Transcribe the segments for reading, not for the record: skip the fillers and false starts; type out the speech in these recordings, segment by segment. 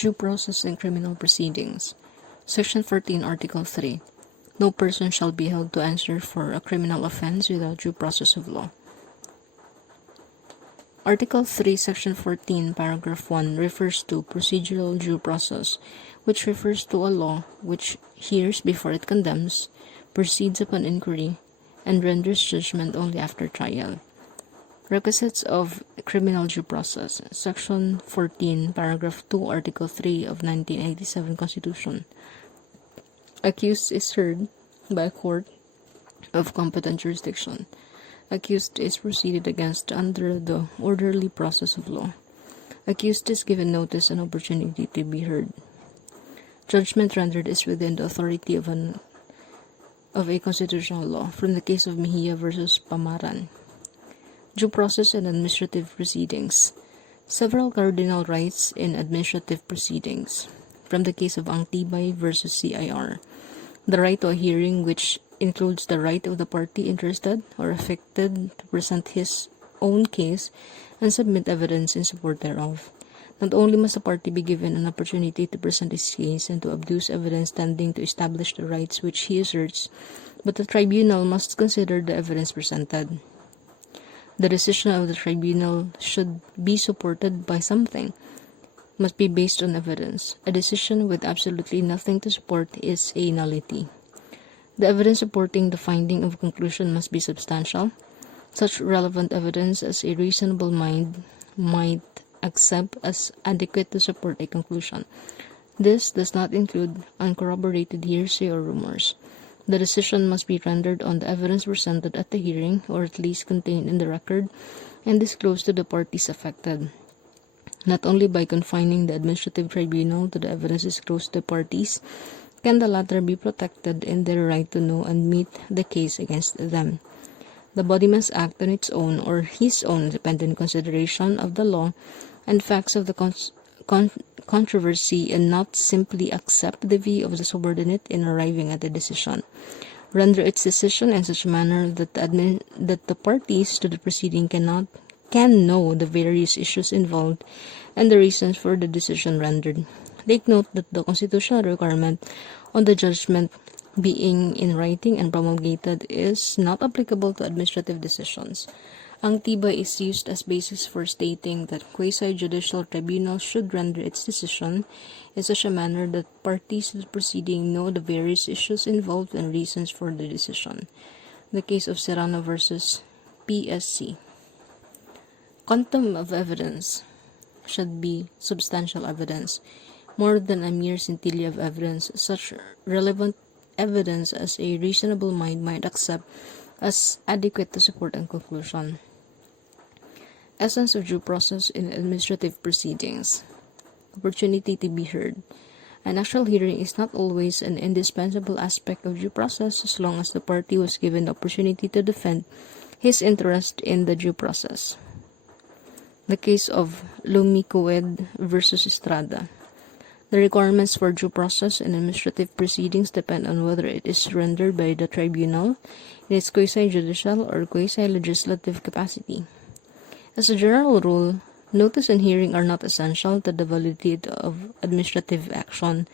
Due process in criminal proceedings. Section 14, Article 3. No person shall be held to answer for a criminal offense without due process of law. Article 3, Section 14, Paragraph 1 refers to procedural due process, which refers to a law which hears before it condemns, proceeds upon inquiry, and renders judgment only after trial. Requisites of criminal due process. Section 14, Paragraph 2, Article 3 of 1987 Constitution. Accused is heard by a court of competent jurisdiction. Accused is proceeded against under the orderly process of law. Accused is given notice and opportunity to be heard. Judgment rendered is within the authority of a constitutional law. From the case of Mejia versus Pamaran. Due process in administrative proceedings. Several cardinal rights in administrative proceedings. From the case of Angtibay versus CIR. The right to a hearing, which includes the right of the party interested or affected to present his own case and submit evidence in support thereof. Not only must the party be given an opportunity to present his case and to adduce evidence tending to establish the rights which he asserts, but the tribunal must consider the evidence presented. The decision of the tribunal should be supported by something, must be based on evidence. A decision with absolutely nothing to support is a nullity. The evidence supporting the finding of conclusion must be substantial, such relevant evidence as a reasonable mind might accept as adequate to support a conclusion. This does not include uncorroborated hearsay or rumors. The decision must be rendered on the evidence presented at the hearing, or at least contained in the record, and disclosed to the parties affected. Not only by confining the administrative tribunal to the evidence disclosed to the parties, can the latter be protected in their right to know and meet the case against them. The body must act on its own or his own independent consideration of the law and facts of the controversy, and not simply accept the view of the subordinate in arriving at a decision. Render its decision in such a manner that the parties to the proceeding can know the various issues involved and the reasons for the decision rendered. Take note that the constitutional requirement on the judgment being in writing and promulgated is not applicable to administrative decisions. Angtibay is used as basis for stating that quasi-judicial tribunal should render its decision in such a manner that parties to the proceeding know the various issues involved and reasons for the decision. The case of Serrano versus PSC. Quantum of evidence should be substantial evidence, more than a mere scintilla of evidence, such relevant evidence as a reasonable mind might accept as adequate to support a conclusion. Essence of due process in administrative proceedings. Opportunity to be heard. An actual hearing is not always an indispensable aspect of due process as long as the party was given the opportunity to defend his interest in the due process. The case of Lumicoed versus Estrada. The requirements for due process in administrative proceedings depend on whether it is rendered by the tribunal in its quasi-judicial or quasi-legislative capacity. As a general rule, notice and hearing are not essential to the validity of administrative action,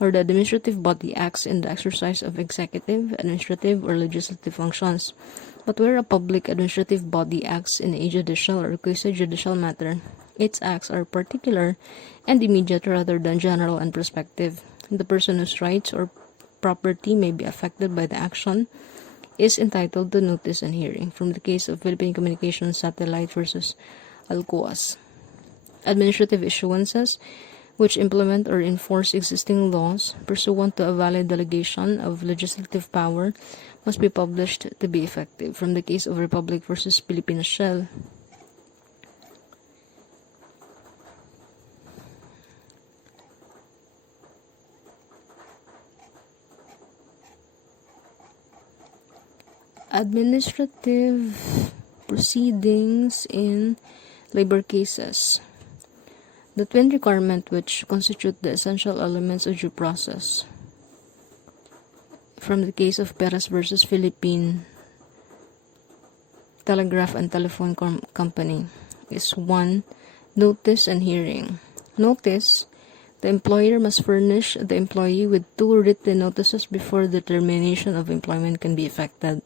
or the administrative body acts in the exercise of executive, administrative, or legislative functions. But where a public administrative body acts in a judicial or quasi-judicial matter, its acts are particular and immediate rather than general and prospective. The person whose rights or property may be affected by the action is entitled to notice and hearing. From the case of Philippine Communications Satellite versus Alcoas. Administrative issuances which implement or enforce existing laws pursuant to a valid delegation of legislative power must be published to be effective. From the case of Republic versus Philippine Shell. Administrative proceedings in labor cases. The twin requirement which constitute the essential elements of due process. From the case of Perez versus Philippine Telegraph and Telephone Company is 1. Notice and hearing. Notice The employer must furnish the employee with 2 written notices before the termination of employment can be effected.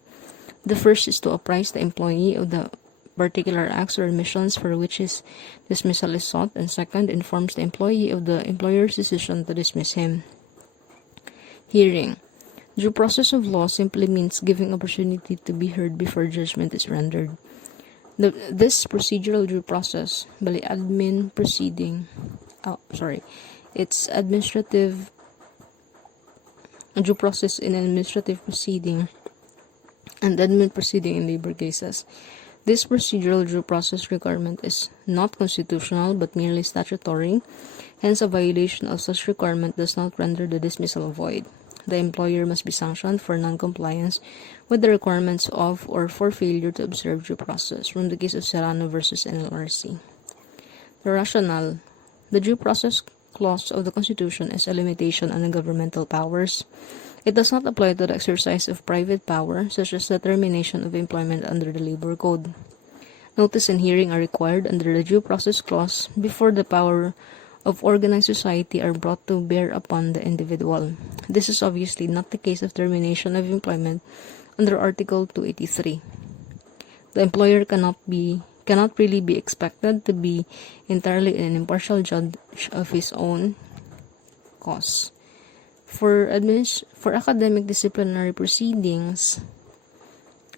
The first is to apprise the employee of the particular acts or omissions for which his dismissal is sought, and second, informs the employee of the employer's decision to dismiss him. Hearing. Due process of law simply means giving opportunity to be heard before judgment is rendered. This procedural due process, it's administrative due process in an administrative proceeding and admin proceeding in labor cases. This procedural due process requirement is not constitutional but merely statutory, hence a violation of such requirement does not render the dismissal void. The employer must be sanctioned for non-compliance with the requirements of or for failure to observe due process, from the case of Serrano versus NLRC. The rationale. The due process clause of the Constitution is a limitation on the governmental powers. It does not apply to the exercise of private power, such as the termination of employment under the Labor Code. Notice and hearing are required under the due process clause before the power of organized society are brought to bear upon the individual. This is obviously not the case of termination of employment under Article 283. The employer cannot really be expected to be entirely an impartial judge of his own cause. For academic disciplinary proceedings,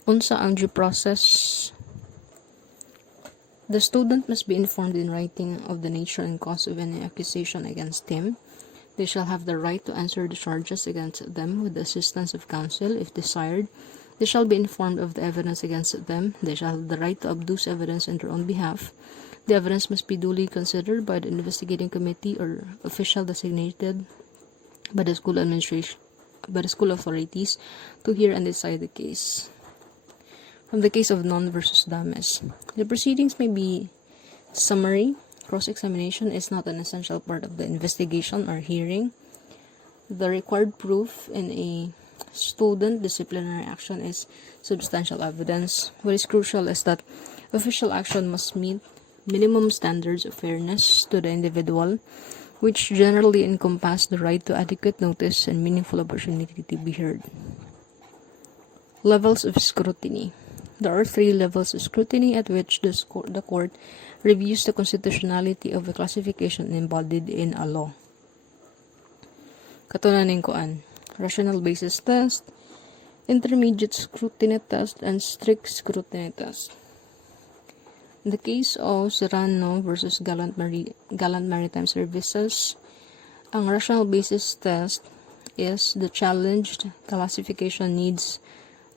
unsa ang due process? The student must be informed in writing of the nature and cause of any accusation against him. They shall have the right to answer the charges against them with the assistance of counsel, if desired. They shall be informed of the evidence against them. They shall have the right to adduce evidence in their own behalf. The evidence must be duly considered by the investigating committee or official designated by the school administration, by the school authorities to hear and decide the case. From the case of Non versus Dames, the proceedings may be summary. Cross-examination is not an essential part of the investigation or hearing. The required proof in a student disciplinary action is substantial evidence. What is crucial is that official action must meet minimum standards of fairness to the individual, which generally encompass the right to adequate notice and meaningful opportunity to be heard. Levels of scrutiny. There are 3 levels of scrutiny at which the court reviews the constitutionality of a classification embodied in a law. Katunanin koan, rational basis test, intermediate scrutiny test, and strict scrutiny test. In the case of Serrano versus Gallant Maritime Services, ang rational basis test is the challenged classification needs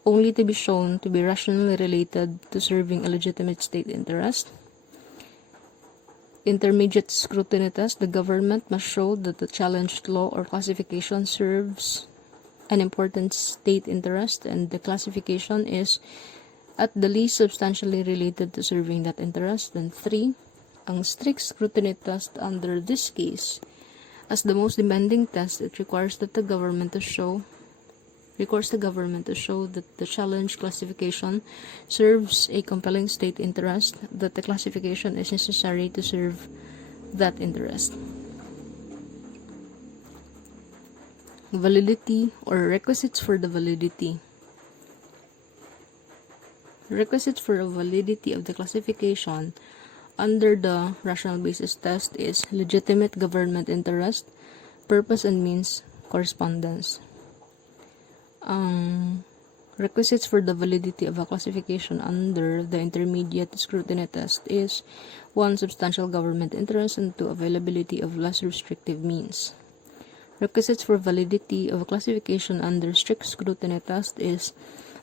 only to be shown to be rationally related to serving a legitimate state interest. Intermediate scrutiny test, the government must show that the challenged law or classification serves an important state interest and the classification is at the least substantially related to serving that interest. And 3, ang strict scrutiny test under this case, as the most demanding test, it requires the government to show that the challenged classification serves a compelling state interest, that the classification is necessary to serve that interest. Validity or requisites for the validity. Requisites for the validity of the classification under the rational basis test is legitimate government interest, purpose and means correspondence. Requisites for the validity of a classification under the intermediate scrutiny test is 1. Substantial government interest, and 2. Availability of less restrictive means. Requisites for validity of a classification under strict scrutiny test is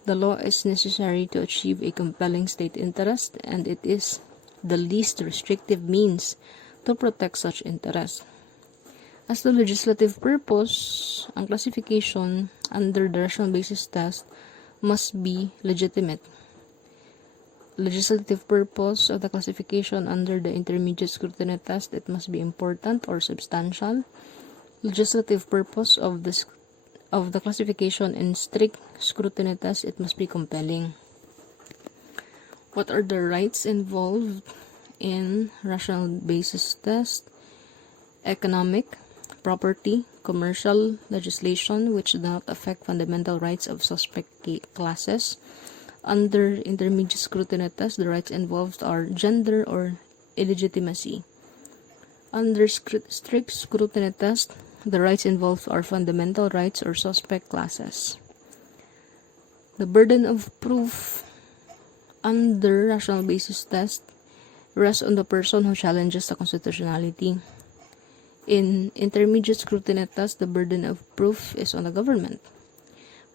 the law is necessary to achieve a compelling state interest and it is the least restrictive means to protect such interest. As to legislative purpose, ang classification under the rational basis test must be legitimate. Legislative purpose of the classification under the intermediate scrutiny test, it must be important or substantial. Legislative purpose of the classification in strict scrutiny test, it must be compelling. What are the rights involved in rational basis test? Economic, property, commercial legislation which do not affect fundamental rights of suspect classes. Under intermediate scrutiny test, the rights involved are gender or illegitimacy. Under strict scrutiny test, the rights involved are fundamental rights or suspect classes. The burden of proof under rational basis test rests on the person who challenges the constitutionality. In intermediate scrutiny test, the burden of proof is on the government.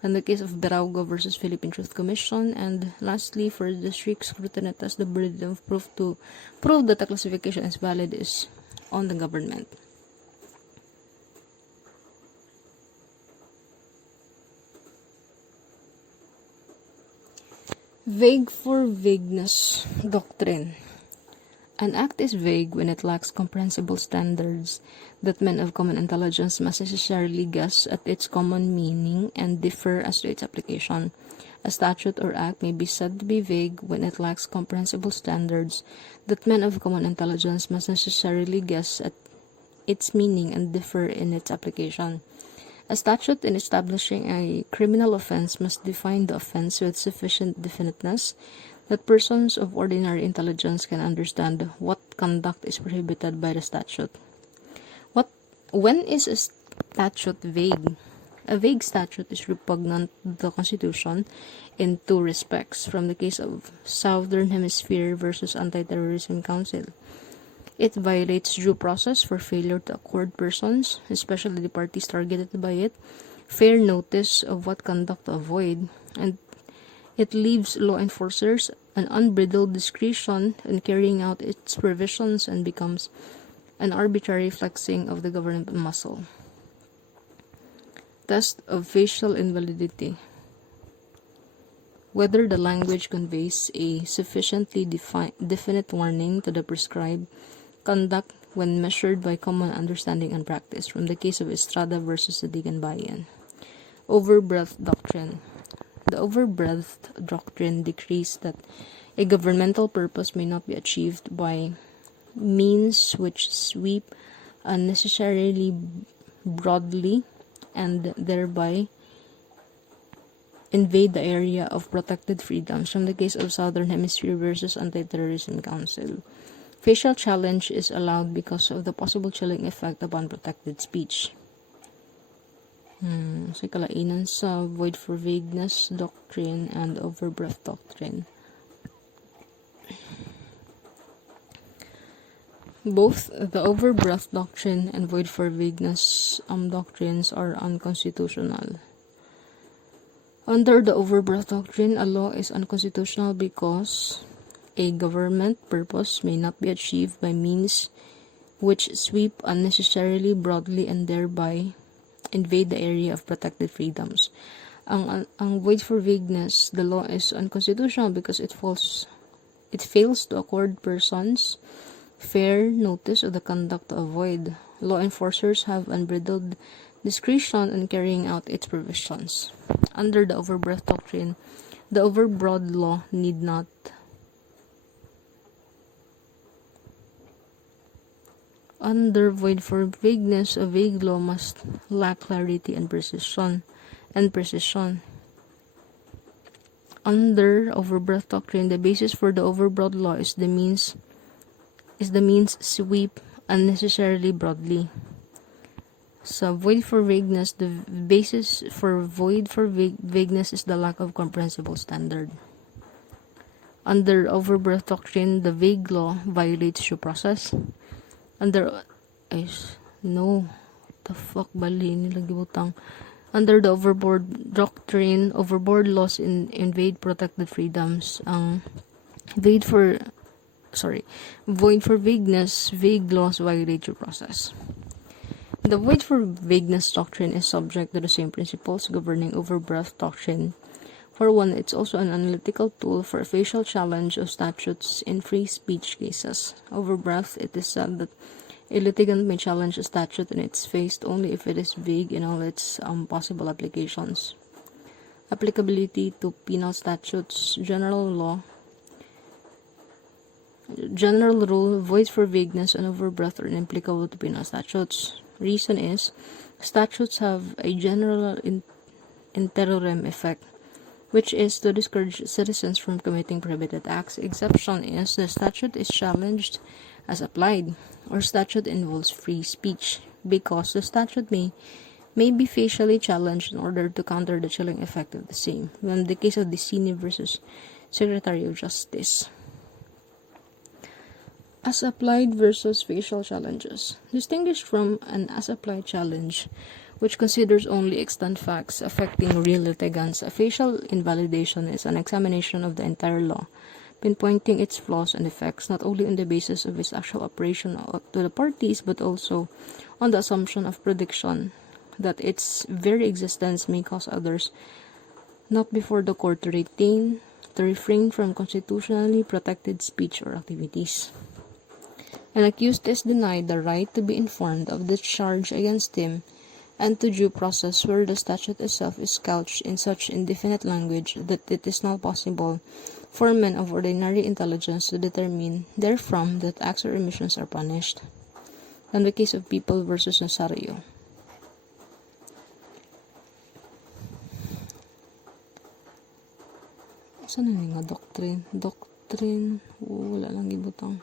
In the case of Beraugo versus Philippine Truth Commission, and lastly, for the strict scrutiny test, the burden of proof to prove that the classification is valid is on the government. Vague for vagueness doctrine. An act is vague when it lacks comprehensible standards that men of common intelligence must necessarily guess at its common meaning and differ as to its application. A statute or act may be said to be vague when it lacks comprehensible standards that men of common intelligence must necessarily guess at its meaning and differ in its application. A statute in establishing a criminal offense must define the offense with sufficient definiteness that persons of ordinary intelligence can understand what conduct is prohibited by the statute. When is a statute vague? A vague statute is repugnant to the Constitution in two respects, from the case of Southern Hemisphere versus Anti-Terrorism Council. It violates due process for failure to accord persons, especially the parties targeted by it, fair notice of what conduct to avoid, and it leaves law enforcers an unbridled discretion in carrying out its provisions and becomes an arbitrary flexing of the government muscle. Test of facial invalidity. Whether the language conveys a sufficiently definite warning to the prescribed conduct when measured by common understanding and practice, from the case of Estrada versus the Digan Bayan. Overbreadth doctrine. The overbreadth doctrine decrees that a governmental purpose may not be achieved by means which sweep unnecessarily broadly and thereby invade the area of protected freedoms, from the case of Southern Hemisphere versus Anti-Terrorism Council. Facial challenge is allowed because of the possible chilling effect upon protected speech. So kalainan sa void for vagueness doctrine and overbreadth doctrine. Both the overbreadth doctrine and void for vagueness doctrines are unconstitutional. Under the overbreadth doctrine, a law is unconstitutional because a government purpose may not be achieved by means which sweep unnecessarily broadly and thereby invade the area of protected freedoms. Ang void for vagueness, the law is unconstitutional because it fails to accord persons fair notice of the conduct to avoid. Law enforcers have unbridled discretion in carrying out its provisions. Under the overbreadth doctrine, the overbroad law need not Under void for vagueness, a vague law must lack clarity and precision. Under overbreadth doctrine, the basis for the overbroad law is the means sweep unnecessarily broadly. So void for vagueness, the basis for void for vagueness is the lack of comprehensible standard. Under overbreadth doctrine, the vague law violates due process. Under the overboard doctrine, overboard laws invade protected freedoms. Void for vagueness, vague laws violate due process. The void for vagueness doctrine is subject to the same principles governing overbreadth doctrine. For one, it's also an analytical tool for a facial challenge of statutes in free speech cases. Overbreadth, it is said that a litigant may challenge a statute in its face only if it is vague in all its possible applications. Applicability to penal statutes. General rule, void for vagueness and overbreadth are inapplicable to penal statutes. Reason is, statutes have a general interim effect, which is to discourage citizens from committing prohibited acts. Exception is the statute is challenged as applied, or statute involves free speech, because the statute may be facially challenged in order to counter the chilling effect of the same. In the case of Dicini versus Secretary of Justice. As applied versus facial challenges. Distinguished from an as applied challenge, which considers only extant facts affecting real litigants, a facial invalidation is an examination of the entire law, pinpointing its flaws and effects not only on the basis of its actual operation to the parties, but also on the assumption of prediction that its very existence may cause others not before the court to refrain from constitutionally protected speech or activities. An accused is denied the right to be informed of the charge against him and to due process where the statute itself is couched in such indefinite language that it is not possible for men of ordinary intelligence to determine therefrom that acts or omissions are punished. In the case of People versus Nazario. Saan na nga doctrine? Doctrine, wala lang gibutang.